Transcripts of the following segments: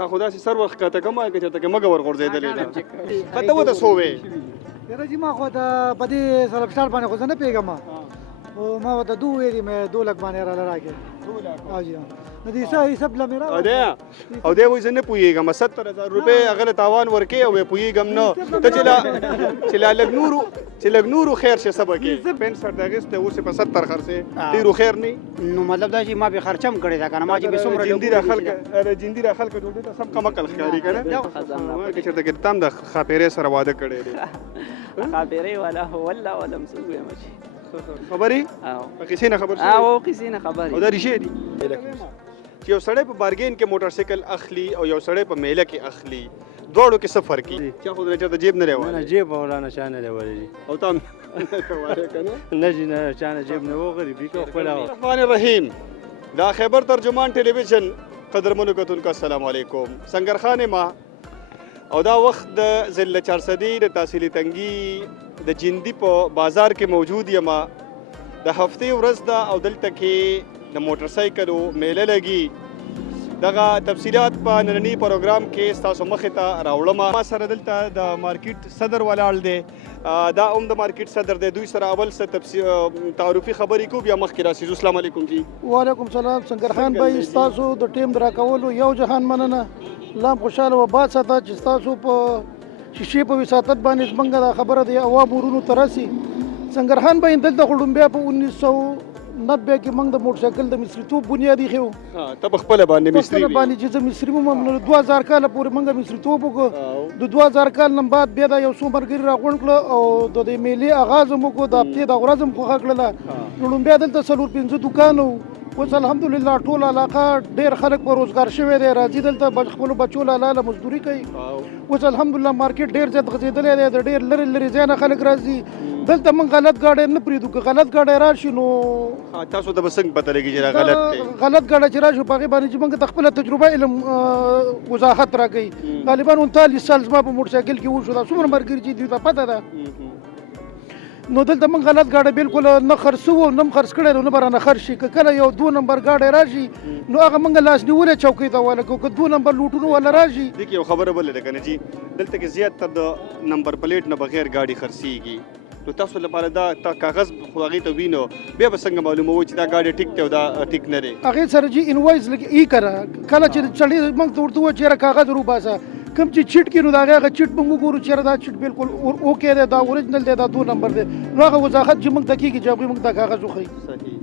تا خدا سي سر وخت کته کومه کې چرته کې مګ ور غورځېدلې ده پته وته سوې یاره چې ما خو ته په دې سلپسټار باندې خو زه نه پوهېږم او ما ورته 2 ویلي مې 2 لک باندې راله راکړې ها جی نو دې حساب له مې راوړه او دی وایي زه نه پوهېږم 70,000 روپۍ هغه له تاوان ورکې او پوهېږم نه ته چې لا لږ نورو خیر شه سبا کې 65 د اغېسته اوس په 70 خرڅې ډېرو خیر نه نو مطلب دا چې ما به خرچم کړی دا کنه ما چې به څومره جندي را خلک ډوډۍ ته سم کمکل ښکاري که نه که چېرته کې تام د ښاپېرۍ سره واده کړی دی ښاپېرۍ والا والله ولم څه ووایم چې خبرې په کیسې نه خبر او کیسې نه خبرې او دا ریښې دي چې یو سړی په بارګین کې موټر سایکل اخلي او یو سړی په میله کې اخلي دواړو کې څه فرق دي چا خو چېرته جیب نه دی نه جیب مولانا چا نه دی ولی او تا کولی که نه نه جي نه چا نه جیب نه وغري بیکو خپل الرحمن الرحیم دا خیبر ترجمان ټلویزیون قدرمنو کتونکو السلام علیکم سنگرخان ما او دا وخت د ضلع چارسدي د تحصیلي تنګي د جندي په بازار کې موجود یم د هفتې ورځ ده او دلته کې د موټر سایکلو میله لګي دغه تفصیلات په نننی پروګرام کې ستاسو مخې ته راوړم ما سره دلته د مارکیټ صدر ولاړ دی دا هم د مارکیټ صدر دی دوی سره اول څه تعارفي خبرې کوو بیا مخکې راسیږو السلام علیکم جی وعلیکم سلام سنگرخان بھائی ستاسو د ټیم د راکولو یو جهان مننه لام خوشاله و باد ساته چې ستاسو په شیشې په وساتت باندې زمونږ دا خبره د عوامو ورونو ته رسي سنگرخان بھائی دلته خو لومبیا په 1990 کې موږ د موټر سایکل د مصریتوب بنیادي ښیو ته په خپله باندې مصري وي باندې چې زه مصري وم نو 2000 کاله پورې موږ مصریتوب وکړو د 2000 کال نه بعد بیا دا یو څو ملګري راغونډ کړه او د دې میلې آغاز هم وکړو د هفتې د ورځ هم خوښه کړله نو لومبیا دلته 4-5 دوکان وو اوس الحمدلله ټول علاقه ډېر خلک په روزګار شوی دی راځي دلته خپلو بچو له لاله مزدوري کوي اوس الحمدلله مارکیټ ډېر زیات غځېدلی دی د ډېر لرې ځای نه خلک راځي دلته موږ غلط ګاډی نه پرېږدو که غلط ګاډی راشي نو تاسو ته به څنګه پته لګي چې دا غلط دی غلط ګاډی چې راشي په هغې باندې چې موږ د خپله تجربه علم وضاحت راکوي غالبا 39 سال زما په موټر سایکل کې وشو دا څومره ملګري چې دوی ته پته ده نو دلته موږ غلط گاډی بالکل نه خرڅوو نه هم خرڅ کړی نه به رانه خرڅ شي که کله یو 2 نمبر گاډی راشي نو هغه موږ لاس نیولې چوکۍ ته والا کوو که 2 نمبر لوټونو والا راشي دې کې یو خبره بله ده که نه جي دلته کې زیاتره د نمبر پلیټ نه بغیر ګاډي خرڅېږي نو تاسو لپاره دا کاغذ خو هغې ته وینو بیا به څنګه معلوموو چې دا ګاډی ټیک دی او دا ټیک نه دی هغې سره جي انوایز ای کړه کله چې سړي موږ ته ورته ووایو چې یاره کاغذ وروباسه کوم چې چیټ کړي نو د هغه چیټ موږ وګورو چې دا چیټ بالکل اوکې دی دا اوریجنل دی دا 2 نمبر دی نو هغه وضاحت چې موږ ته کېږي چې هغوی موږ دا کاغذ وښیي صحیح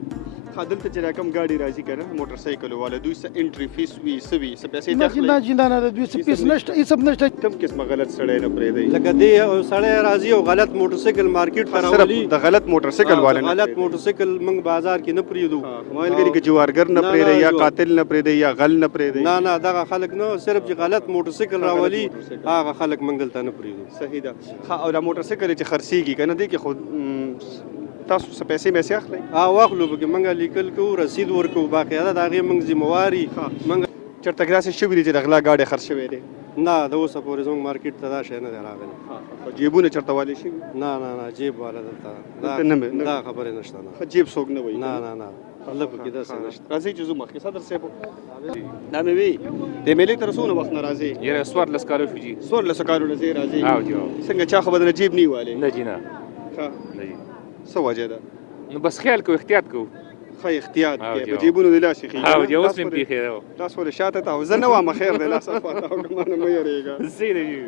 دلته چې راکم ګاډي راځي که نه موټر سایکلو والا دوی څه انټري فیس وي څه وي څه پیسې ته اخلي نه جي نه نه دوی څه فیس نشته هېڅ هم نشته کوم قسمه غلط سړی نه پرېږدئ لکه دې سړی راځي او غلط موټر سایکل مارکیټ ته راولي د غلط موټر سایکل والا نه غلط موټر سایکل موږ بازار کې نه پرېږدو مایل کې جوارګر نه پرېږدئ یا قاتل نه پرېږدئ یا غل نه پرېږدئ نه دغه خلک نه صرف چې غلط موټر سایکل راولي هغه خلک موږ دلته نه پرېږدو صحیح ده او دا موټر سایکل چې خرڅېږي که نه دی کې خو تاسو څه پیسې اخلئ واخلو پکې موږ لیکل کوو رسید ورکوو باقاعده د هغې موږ ذمهوار یو موږ چېرته کې داسې شوي دي چې د غلا ګاډی خرڅ شوی دی نه د اوسه پورې زموږ مارکیټ ته دا شی نه دی راغلی جیبونه چېرته والي شوي نه جیب والا دلته دا خبرې نشته نه جیب څوک نه وایي نه الله پکې داسې نشته راځئ چې ځو مخکې صدر صاحب دا مې وی د میلې تر څونه وخت نه راځئ یاره 14 کالو شو جی 14 کالو نه ځئ راځئ او جو څنګه چا خو به درنه جیب نه والي نه جی نه ښه نه جی څه وجه ده نو بس خیال کو احتیاط کو ښه احتیاط کې په جیبونو دې لاس ایښي او جو اوس مې پریښی لاس ولې شاته ته زه نه وم خیر دی لاس خواته او که مانه مه یېرېږه زه نه جی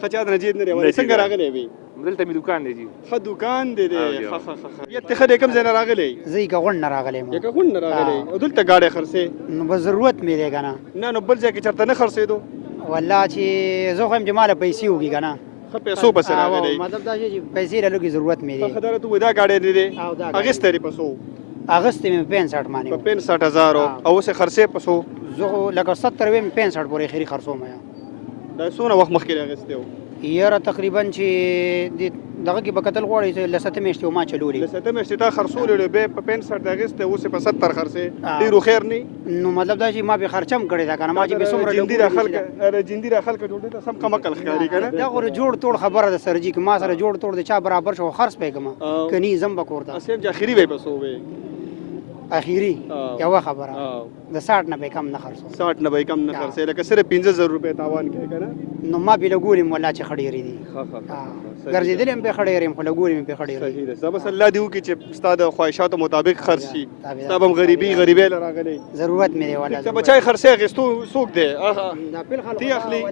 ښه چا درنه جیب نه دی ولی څنګه راغلی وي دلته مې دکان دی جی ښه دوکان دی دی ښه طبیعت دې ښه دی کوم ځای نه راغلی زه یې غونډ نه راغلی یم یکه غونډ نه راغلی او دلته ګاډی خرڅې نو به ضرورت مې دی که نه نه نو بل ځای کې چېرته نه خرڅېدو والله چې زه خو یم چې ما له پیسې وږي که نه ښه پیسو پسې راغلی مطلب دا چې پیسې له لږې ضرورت مې دی ښه دا راته ووایي دا ګاډی دی دی او دا اخیستی دی په څو اغستې مې په 65 باندې په 65,000 او اوس یې خرڅې په څو زه خو لکه 70 ویم 65 پورې خیري خرڅوم یم دا څونه وخت مخکې راغستی و یاره تقریبا چې دغه کې به کتل غواړئ چې له 7 میاشتې ما چلولې له 7 میاشتې تا خرڅولې بیا په 65 د اخیستی اوس یې په 70 خرڅې ډېرو خیر نه نو مطلب دا چې ما به خرچم کړی دا که نه ما چې به څومره جندي را خلک ډوډۍ ته سم کمکل ښکاري که نه دا خو جوړ توړ خبره ده سرجي که ما سره جوړ توړ د چا برابر شو خرڅ پی کړم که نه ځم به کور ته اسیم چې اخري به په څو وی اخیری یو خبره د 60 نه به کم نه خرڅو 60 نه به کم نه خرڅې لکه صرف 15000 روپے تاوان کوي کنه نو ما به لګورم ولا چې خډيري دي ګرځیدل هم به خډيرم خو لګورم به خډيري صحیح ده بس الله دې وکړي چې استاد خواهشاتو مطابق خرڅ شي تاب هم غریبي لراغلي ضرورت مې دی ولا ته بچای خرڅه غستو سوق دی دا بل خلک تی اخلي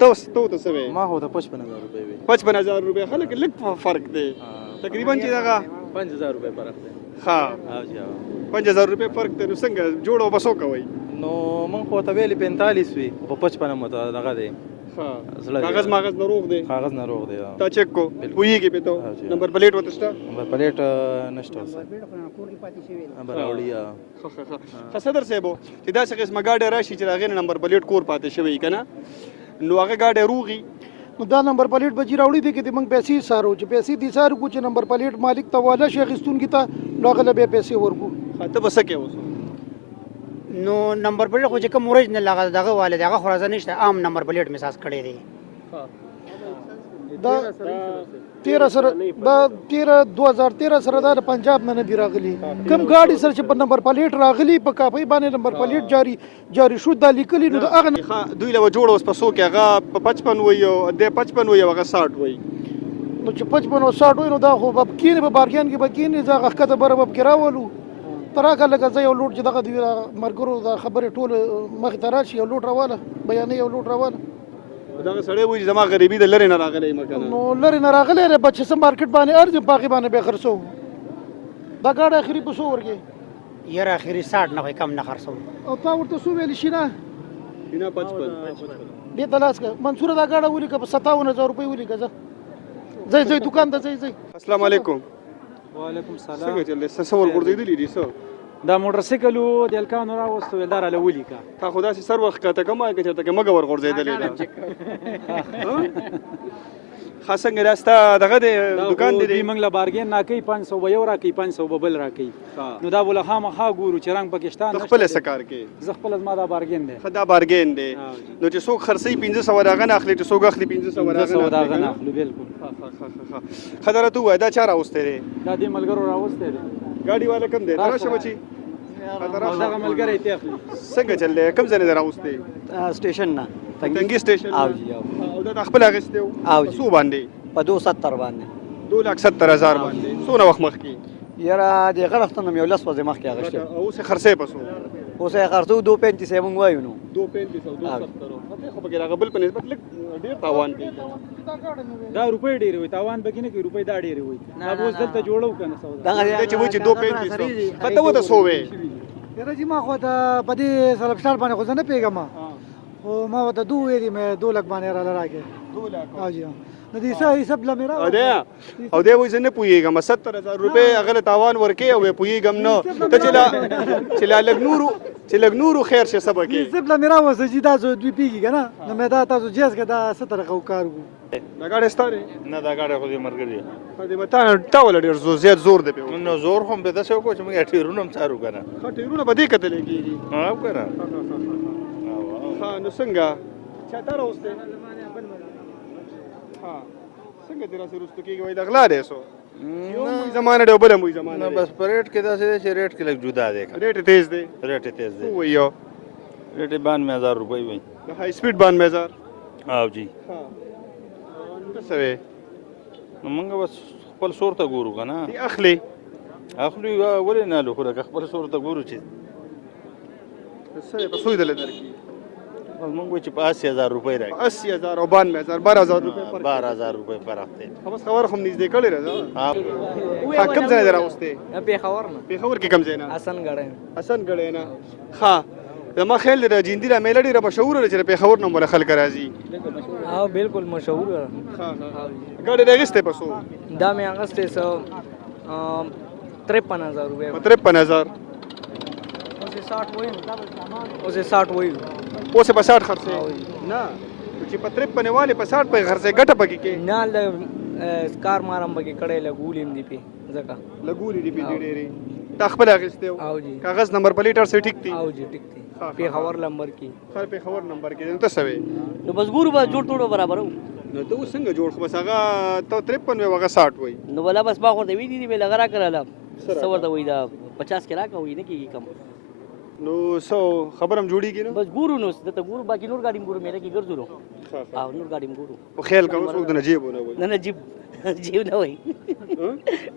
تو څه وي ما هو د 55000 روپۍ وي 55000 روپے خلک لږ فرق دی تقریبا چې دغه 5000 روپۍ فرق دی ها او جی 5000 روپے فرق دی نو څنګه جوړو بسو کوي نو مونږ خو ته ویلې 45 وي په 55 مو ته دغه دی ها کاغذ ماغذ نروغ دی کاغذ نه روغ دی تا چیک کو پویږي په تو نمبر پلیټ وتشتا نمبر پلیټ نشته براوړیا صدر صاحب چې دا څه قسمه گاډي راشي چې هغه نمبر پلیټ کور پاتې شوی کنه نو هغه گاډي روغي نو دا نمبر پلیټ به راوړي دي کې موږ پیسې سارو چې پیسې دي سارو کو چې نمبر پلیټ مالک ته والا شیخ استون کی ته نو هغه به پیسې ورکو ته بس کې اوس نو نمبر پلیټ خو چې کوم اوریجنل هغه دغه والد هغه خرازه نشته عام نمبر پلیټ مساس کړی دی دا 13 سره دا 2013 سره دا پنجاب نه دی راغلی کم گاډي سره چې په نمبر پلیټ راغلی په کاپي باندې نمبر پلیټ جاری شو دا لیکلی نو هغه دوی له جوړ اوس په سو کې هغه 55 وي او د 55 وي هغه 60 وي نو چې 55 او 60 وي نو دا خو په کینې په بارګین کې به کینې ځکه کته بر په کراولو تراکه لکه زه یو لوټ چې دغه دی مرګرو دا خبره ټول مخ تراشي یو لوټ راواله بیانې یو لوټ راواله دا سړی وایي زما غریبي د لری نه راغلی مکنه نو لری نه راغلی ر بچ سم مارکیټ باندې ارځ باقي باندې به خرڅو دا گاډه اخري په سو ورګي یره اخیری 60 نه کم نه خرڅو او تا ورته سو ویل شي نه بنا 55 دې تلاش کا منصور دا گاډه ولي که 57000 روپۍ ولي که زه دکان ته زه السلام علیکم وعلیکم السلام څنګه چلې سوال ګرځېدلی دي څه دا موټر سایکل د الکانو راوستو ولدار له ولي کا تا خدا سي سر وخت کته کومه کې چرته کې مګور ګرځېدلې ده خاصنګ راستا دغه د دکان دی موږ له بارګین نه کوي 500 به یو را کوي 500 به بل را کوي نو دا بوله خامخا ګورو چې رنګ پاکستان خپل سکار کې زه خپل ما دا بارګین دی خدا بارګین دی نو چې څوک خرڅي 1500 راغه نه اخلي چې څوک اخلي 1500 راغه نه اخلي بالکل خدای ته وای دا چا راوسته دی دا دې ملګرو راوسته دی ګاډي والا کم دی راشه بچي دا ملګری ته اخلي څنګه چلې کم ځای نه راوسته स्टेशन ना تنګي سټیشن आओ जी आओ او دا خپل اغسته आओ سو باندې په 270 باندې 270000 باندې سونه وخت مخ کې یاره د غړختنم یو لس ورځې مخکې هغه شته او څه خرڅې پسو اوس یې خرڅو 235 مونږ وایو نو 235 270 خو په هغه بل په نسبت لږ ډیر تاوان کوي دا روپۍ ډېرې وي تاوان به کې نه کوي روپۍ دا ډېرې وي دا اوس دلته جوړو کنه سودا دا چې و چې 235 خته و د سوې یره چې ما خو دا په دې سره پښتال باندې خو نه پیګم او ما وته دوه ویلې مې 2 لک باندې را لراګه 2 لک اجي نو دې صحیح حساب لا میرا او دې وای زنه پویګم 70000 روپے اغه تاوان ورکې او پویګم نو ته چې لګ نورو خیر شه سبا کې حساب لا میرا وسه دا زو دوی پیګی کنه نو مې دا تاسو جیس کې دا 70 کو کارو دا ګاډه ستاره نه دا گاډه خو دې مرګري دې متا ټاول ډیر زیات زور دی په نو زور هم به تاسو کو چې موږ ټیرونه هم څارو کنه خټیرونه به دې کتل کېږي ها کنه ها نو څنګه چا تر اوسته ها څنګه دې راسه رستو کېږي وای د غلا دی سو یو مو زمانه دی بل مو زمانه نه بس پریټ کې دا چې ریټ کې لګ جدا دی ریټ تیز دی ریټ تیز دی وایو ریټ 92000 روپۍ وای هاي سپیډ باندې مزار او جی ها څه وي نو موږ بس خپل سور ته ګورو کنه دی اخلي ولې نه لو خو خپل سور ته ګورو چې څه په سوی دل درکې موږ چې په 80000 روپۍ راځي 80000 او 92000 12000 روپے 12000 روپۍ فرق دی خبر خبر هم نږدې کړی راځه کم ځای دراوسته په خبر نه په خبر کې کم ځای نه حسن غړې حسن غړې نه ها زما خیال د جیندی را میلډي را مشهور لري په خبر نوم خلک راځي اه بالکل مشهور ها ګاډي راغسته پسو دا مې اگست 53000 روپے 53000 اوسه 60 وایو اوسه په 60 خرڅه نه چې په 53 والے په 60 په خرڅه ګټه پکې کې نه کار مارم بګه کړه لګولم دی په ځکه لګولې دی په ډېرې تا خپل اغسته او جی کاغذ نمبر پلیټر سه ټیک دی او جی ټیک دی په خبر نمبر کی خر په خبر نمبر کې ته سوي نو بس ګورو به جوړ ټوړو برابر نو ته څنګه جوړ خو بس هغه ته 53 وغه 60 وای نو ولا بس ما خو ته وی دي به لګرا کړل سور ته وای دا 50 کې راکوي نه کېږي کم نو سو خبرم جوړیږي نو بس ګورو نو دته ګورو باقي نور ګاډي ګورو مېله کې ګرځو نو او نور ګاډي ګورو په خیال کوم څوک د نجیبونه وي نه جیب جیب نه وای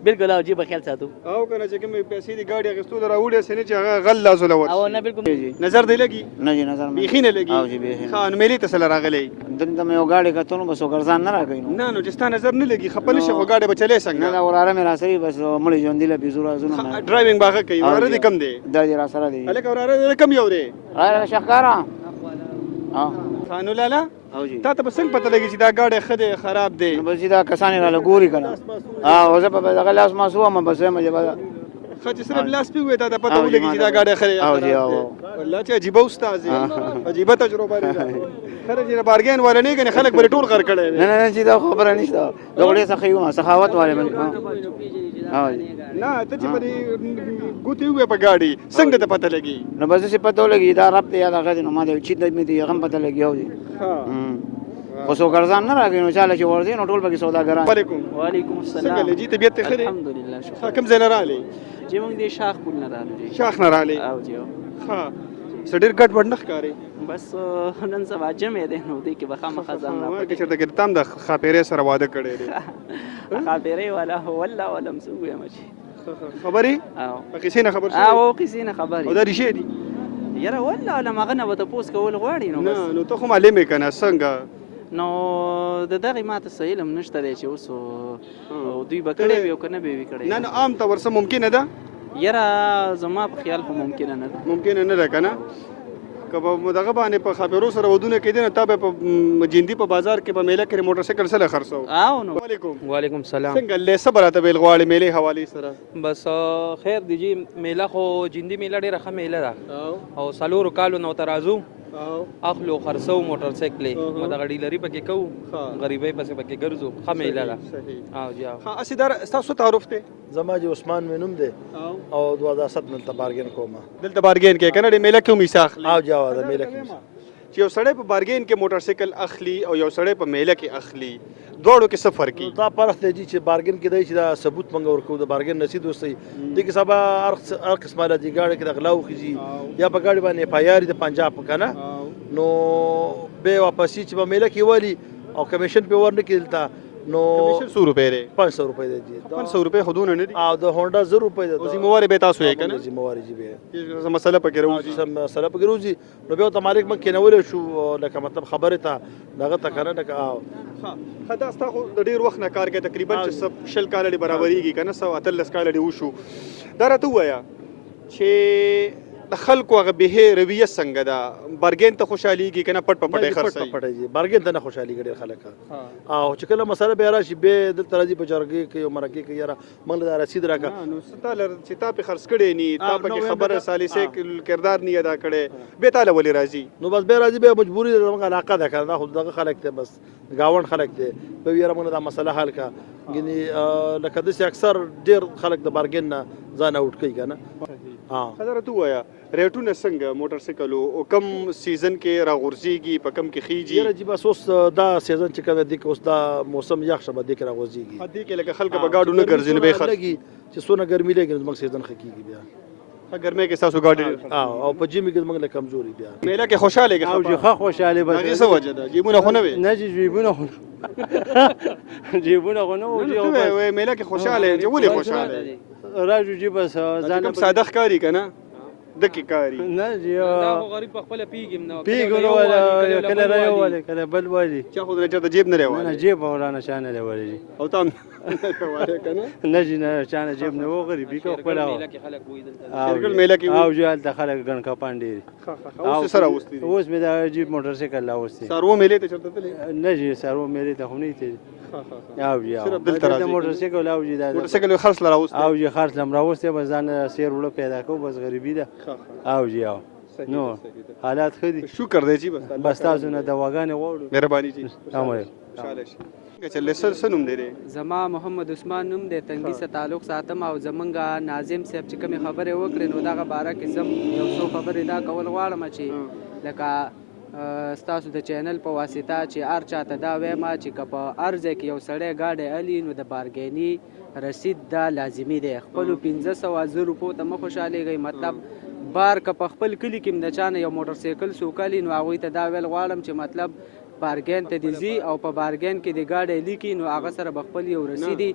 بالکل او جیب خیال ساتو او کنه چې کوم پیسې دی ګاډي اغستو راوړې سنې چې هغه غل لازم لور او نه بالکل نظر دی لګي نه جی نظر بیخي نه لګي او جی بیخي خان ملي ته سره راغلی دلته مې یو ګاډي کتونو بس ګرځان نه راګی نو نه چې ستا نظر نه لګي خپل شي خو ګاډي بچلې نه څنګه دا وراره مې راسري بس مړی ژوند دی له بيزور ازونه ډرایوینګ باغه کوي وراره دي کم دی دا جی را سره دی الک وراره کم یو دی را شکارا ها خانو لالا او جی تا ته څنګه پته لګي چې دا ګاډي خده خراب دی نو بس دا کسانې را لګوري کنه او زه په دغه لاس ما سو ما بس ما جبا خځه صرف لاس پیوي دا پته ولګي چې دا ګاډي خره او جی او والله چې عجیب استاد عجیب تجربه لري خره چې بارګین ولا نه کنه خلک بر ټول غر کړي نه نه چې دا خبره نشته دغه څه خیو سخاوت والے من او نه ته چې په ګوتې وې په ګاډي څنګه ته پته لګي نو بس څه پته لګي دا رب ته یاد غږ نو ما دې چې دې مې دې غم پته لګي او جی خو سو ګرځان نه راګي نو چاله چې ورځي نو ټول پکې سوداګران وعلیکم وعلیکم السلام څنګه لږی طبيعت ته خره الحمدلله شکر کوم ځای نه رالی چې موږ دې شاخ پول نه رالو جی شاخ نه رالی او جی ها سډیر ګډ وډ نه ښکاري بس نن سبا جمع دی نو دې کې بخا مخزان نه ما کې چرته کې تام د خاپېرې سره واده کړی دی خاطرې والا هو والله ولم سوې مچ خبري او کیسې نه خبر شي او کسی نه خبر او دا ریشه دي یاره والله ولا مغنه وته پوس کول غواړي نو بس نو ته خو معلومه کنه څنګه نو د دغه ماته سهیلم نشته دی چې اوس دوی به کړی وي او که نه به وي کړی نه نه عام طور سره ممکنه ده یاره زما په خیال خو ممکنه نه ده ممکنه نه ده کنه که په دغه باندې په خاپېرو سره ودونه کېدی نه تا به په جندي په بازار کې په میله کې موټر سایکل سره خرڅو او نو وعلیکم وعلیکم السلام څنګه له صبر ته بیل غواړي میله حواله سره بس خیر دی جی میله خو جندي میله ډیره ښه میله ده او سلورو کالو نو ترازو اخلو خرڅو موټر سایکل ما د ډیلري پکې کو غریبۍ پسې پکې ګرځو ښه میله ده او جی ها اسیدار تاسو تعارف ته زما جو عثمان مینوم دی او 2007 نن بارګین کوم دلته بارګین کې کنه میله کې میثاق او جاوا د میله کې چې یو سړی په بارګین کې موټر سایکل اخلي او یو سړی په میله کې اخلي دوړو کې سفر کی دا پرخ دی چې بارګین کې دی چې دا ثبوت منګ ورکو د بارګین نسی دوستي د کې سبا هر قسمه د گاډي کې د غلاو خيږي یا په گاډي باندې پایاري د پنجاب کنه نو به واپس چې په میله کې والی او کمیشن په ورنه کې دلته نو کمیشن 100 روپے دی 500 روپے دی 500 روپے خودونه نه دي او د هونډا 0 روپے دی او زمواري به تاسو یې کنه زمواري جی به مسله پکې راوځي مسله پکې راوځي نو به ته مالک مکه نه ولې شو لکه مطلب خبره ته دغه ته کنه لکه خدا تاسو د ډیر وخت نه کار کوي تقریبا چې سب شل کال لري برابرېږي کنه 113 کال لري وشو دا راته وایا چې د خلکو هغه به رویه څنګه ده بارګین ته خوشحاليږي کنه پټ پټه خرڅي پټ جی بارګین ته نه خوشحالي ګډه خلک او چې کله مسله به راشي به د ترازی په جرګې کې یو مرګې کې یاره موږ د رسید راکا نو ستاله چې تا په خرڅ کړي ني تا په خبره سالسه کردار نه ادا کړي به تعالی ولې راضي نو بس به راضي به مجبوری موږ علاقه ده کنه خو دغه خلک ته بس گاوند خلک ته به یاره موږ دا مسله حل کا غني لکه د اکثر ډیر خلک د بارګین نه ځان اوټ کوي کنه حضرت وایا ریټونه څنګه موټر سایکل او کم سیزن کې راغورځيږي په کم کې خيږي یره جی بس اوس دا سیزن چې کله د اوس دا موسم یخ شبه د کې راغورځيږي دې کې لکه خلک په گاډو نه ګرځي نه به خلګي چې سونه ګرمي لګي نو موږ سیزن خکېږي بیا ګرمه کې تاسو گاډي او په جیمی کې موږ له کمزوري بیا میله کې خوشاله کې او جی خوشاله به هغه څه وجه ده جیبونه خو نه وي نه جیبونه خو جیبونه خو نه وي میله کې خوشاله چې ولې خوشاله راجو جی بس ځان ساده ښکاری کنه دکی کاری نه جی دا غریب په خپل پیګم نو ولا کله رايو ولا کله بل والی چا خو نه چاته جیب نه راوړي نه جیب ورانه شانه دی ولی او تام واره کنه نه جی نه شانه جیب نه و غریبی کو خپل او شرکل میله کې او جال د خلک ګن کا پاندې او سره وستي اوس مې دا جیب موټر سایکل لا وستي سارو میله ته چرته تللی نه جی سارو میله ته خو نه ته او جی صرف دل تر موټر سایکل او جی دا موټر سایکل خرڅ لرا وستي او جی خرڅ لم راوسته بزان سیر وړو پیدا کو بس غریبی ده او جی او نو حالات خدي شکر دی جی بس تاسو نه دواګانې غوړو مهرباني جی سلام علیکم چلې سر نوم دی زما محمد عثمان نوم دی تنګي سره تعلق ساتم او زمونږ ناظم صاحب چې کومه خبره وکړي نو دغه باره کې زم یو څو خبرې دا کول غواړم چې لکه ستاسو د چینل په واسطه چې هر چاته دا وایم چې که په هر ځای کې یو سړی گاډی الي نو د بارګیني رسید دا لازمي دی. خپلو 500 روپو ته مه خوشحالېږئ. مطلب بار که په خپل کلي کې هم د چا نه یو موټر سایکل څوک الي نو هغوی ته دا ویل غواړم چې مطلب بارګین ته دې ځي او په بارګین کې د ګاډی لیکي نو هغه سره به خپل یو رسیدي